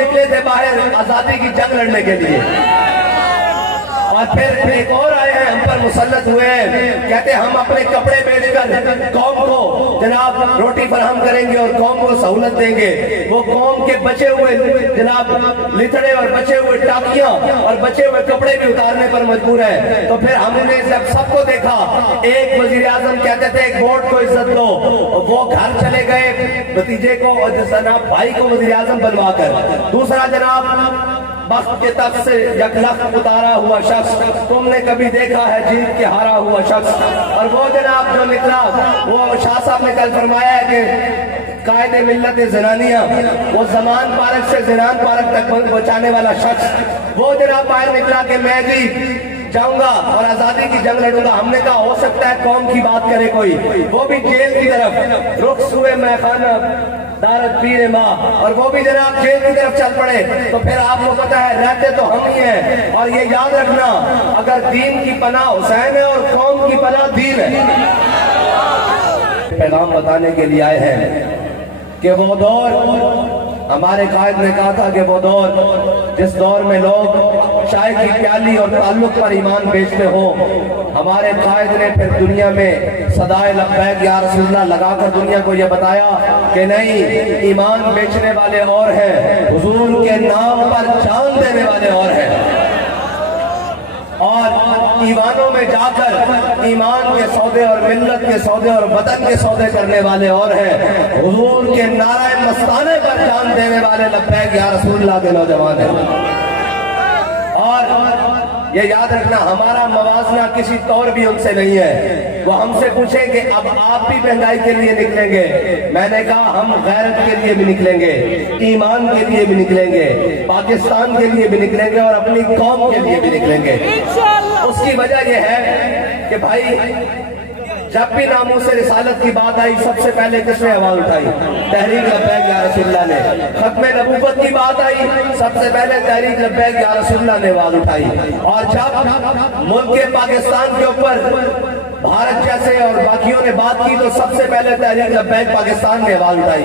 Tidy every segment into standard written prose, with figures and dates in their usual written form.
نکلے تھے باہر آزادی کی جنگ لڑنے کے لیے، اور پھر ایک اور آئے ہیں ہم پر مسلط ہوئے ہیں، کہتے ہم اپنے کپڑے بیچ کر قوم کو جناب روٹی فراہم کریں گے اور قوم کو سہولت دیں گے۔ وہ قوم کے بچے ہوئے جناب لتڑے اور بچے ہوئے ٹاکیاں اور بچے ہوئے کپڑے بھی اتارنے پر مجبور ہیں۔ تو پھر ہم نے جب سب کو دیکھا، ایک وزیر اعظم کہتے تھے ایک ووٹ کو عزت دو، وہ گھر چلے گئے بھتیجے کو اور جناب بھائی کو وزیر اعظم بنوا کر، دوسرا جناب بخت کے تخت سے یک لخت اتارا ہوا شخص، تم نے کبھی دیکھا ہے جیت کے ہارا ہوا شخص، اور وہ جناب جو نکلا وہ شاہ صاحب نے کل فرمایا ہے کہ قائد ملت زنانیہ، وہ زمان پارک سے زنان پارک تک بچانے والا شخص، وہ جناب باہر نکلا کہ میں بھی جاؤں گا اور آزادی کی جنگ لڑوں گا۔ ہم نے کہا ہو سکتا ہے قوم کی بات کرے کوئی، وہ بھی جیل کی طرف رخ سوئے میخانہ دارت پیر ماں، اور وہ بھی جناب جیل کی طرف چل پڑے۔ تو پھر آپ کو پتا ہے رہتے تو ہم ہی ہیں، اور یہ یاد رکھنا اگر دین کی پناہ حسین ہے اور قوم کی پناہ دین ہے۔ پیغام بتانے کے لیے آئے ہیں کہ وہ دور، ہمارے قائد نے کہا تھا کہ وہ دور جس دور میں لوگ چائے کی پیالی اور تعلق پر ایمان بیچتے ہو، ہمارے قائد نے پھر دنیا میں صدائے لبیک یا رسول اللہ لگا کر دنیا کو یہ بتایا کہ نہیں، ایمان بیچنے والے اور ہیں، حضور کے نام پر جان دینے والے اور ہیں، اور ایوانوں میں جا کر ایمان کے سودے اور ملت کے سودے اور وطن کے سودے کرنے والے اور ہیں، حضور کے نعرہ مستانے پر جان دینے والے لبیک یا رسول اللہ کے نوجوان ہیں۔ اور یہ یاد رکھنا ہمارا موازنہ کسی طور بھی ان سے نہیں ہے۔ وہ ہم سے پوچھیں کہ اب آپ بھی مہنگائی کے لیے نکلیں گے، میں نے کہا ہم غیرت کے لیے بھی نکلیں گے، ایمان کے لیے بھی نکلیں گے، پاکستان کے لیے بھی نکلیں گے اور اپنی قوم کے لیے بھی نکلیں گے۔ اس کی وجہ یہ ہے کہ بھائی جب بھی ناموس رسالت کی بات آئی سب سے پہلے کس نے آواز اٹھائی؟ تحریک لبیک یا رسول اللہ نے۔ ختم نبوت کی بات آئی سب سے پہلے تحریک لبیک یا رسول اللہ نے آواز اٹھائی، اور جب ملک پاکستان کے اوپر بھارت جیسے اور باقیوں نے بات کی تو سب سے پہلے تحریک لبیک پاکستان نے آواز اٹھائی۔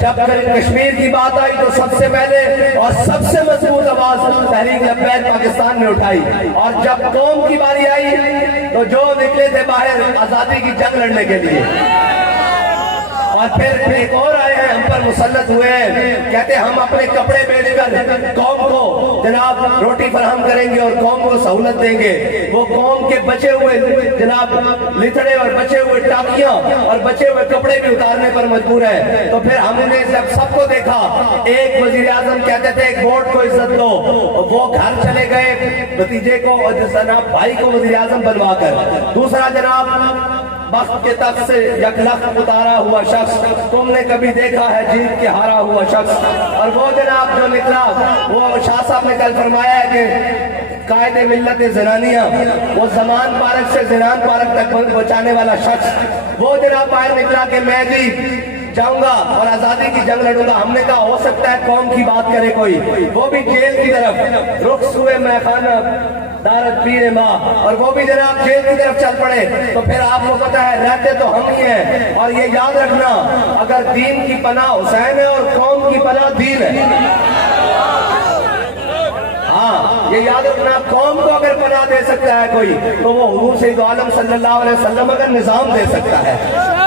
جب کشمیر کی بات آئی تو سب سے پہلے اور سب سے مضبوط آواز تحریک لبیک پاکستان نے اٹھائی، اور جب قوم کی باری آئی تو جو نکلے تھے باہر آزادی کی جنگ لڑنے کے لیے، اور پھر ایک اور آئے ہیں ہم پر مسلط ہوئے ہیں، کہتے ہم اپنے کپڑے بیچ کر قوم کو جناب روٹی فراہم کریں گے اور قوم کو سہولت دیں گے۔ وہ قوم کے بچے ہوئے جناب لتڑے اور بچے ہوئے ٹاکیاں اور بچے ہوئے کپڑے بھی اتارنے پر مجبور ہیں۔ تو پھر ہم نے جب سب کو دیکھا، ایک وزیر اعظم کہتے تھے ایک ووٹ کو عزت دو، وہ گھر چلے گئے بھتیجے کو اور جناب بھائی کو وزیر اعظم بنوا کر، دوسرا جناب بخت کے تخت سے یک لخت اتارا ہوا شخص، تم نے کبھی دیکھا ہے جیت کے ہارا ہوا شخص، اور وہ جناب جو نکلا وہ شاہ صاحب نے کل فرمایا ہے کہ قائد ملت زنانیہ، وہ زمان پارک سے زنان پارک تک بچانے والا شخص، وہ جناب باہر نکلا کہ میں بھی جاؤں گا اور آزادی کی جنگ لڑوں گا۔ ہم نے کہا ہو سکتا ہے قوم کی بات کرے کوئی، وہ بھی جیل کی طرف رخ سوئے میخانہ دارت پیر ماں، اور وہ بھی جناب جیل کی طرف چل پڑے۔ تو پھر آپ کو پتا ہے رہتے تو ہم ہی ہیں، اور یہ یاد رکھنا اگر دین کی پناہ حسین ہے اور قوم کی پناہ دین ہے۔ ہاں یہ یاد رکھنا، قوم کو اگر پناہ دے سکتا ہے کوئی تو وہ حضور سید عالم صلی اللہ علیہ وسلم کا نظام دے سکتا ہے،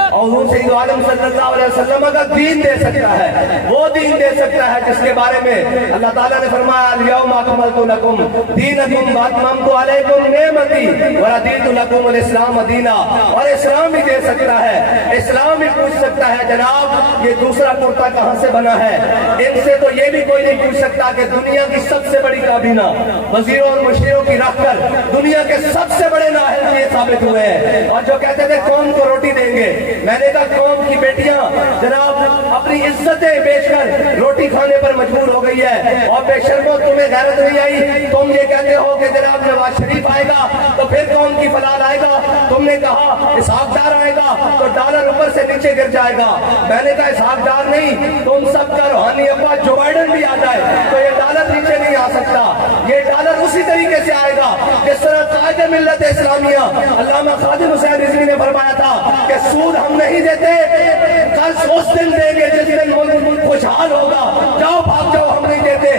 اور حضور سید عالم صلی اللہ علیہ وسلم کا دین دے سکتا ہے، وہ دین دے سکتا ہے جس کے بارے میں اللہ تعالیٰ نے فرمایا الیوم اکملت لکم دینکم واتممت علیکم نعمتی ورضیت لکم الاسلام دینا۔ اور اسلام بھی دے سکتا ہے، اسلام بھی پوچھ سکتا ہے جناب یہ دوسرا کرتا کہاں سے بنا ہے۔ ان سے تو یہ بھی کوئی نہیں پوچھ سکتا کہ دنیا کی سب سے بڑی کابینہ وزیروں اور مشیروں کی رکھ کر دنیا کے سب سے بڑے نااہل یہ ثابت ہوئے ہیں، اور جو کہتے تھے قوم کو روٹی دیں گے، میں نے کہا قوم کی بیٹیاں جناب اپنی عزتیں بیچ کر روٹی کھانے پر مجبور ہو گئی ہے، اور بے شرمو تمہیں غیرت نہیں آئی، تم یہ کہتے ہو کہ جناب نواز شریف آئے گا تو پھر قوم کی فلاح آئے گا، تم نے کہا اسحاق ڈار آئے گا تو ڈالر اوپر سے نیچے گر جائے گا، میں نے کہا اسحاق ڈار نہیں، تم سب کا روحانی ابا جو بائیڈن بھی آ جائے تو یہ ڈالر نیچے نہیں آ سکتا، یہ ڈالر اسی طریقے سے آئے گا جس طرح قائد ملت اسلامیہ علامہ خادم حسین رضوی نے فرمایا تھا کہ سود ہم نہیں دیتے، قرض اس دن دیں گے جس دن ملک خوشحال ہوگا، جاؤ بھاگ جاؤ ہم نہیں دیتے۔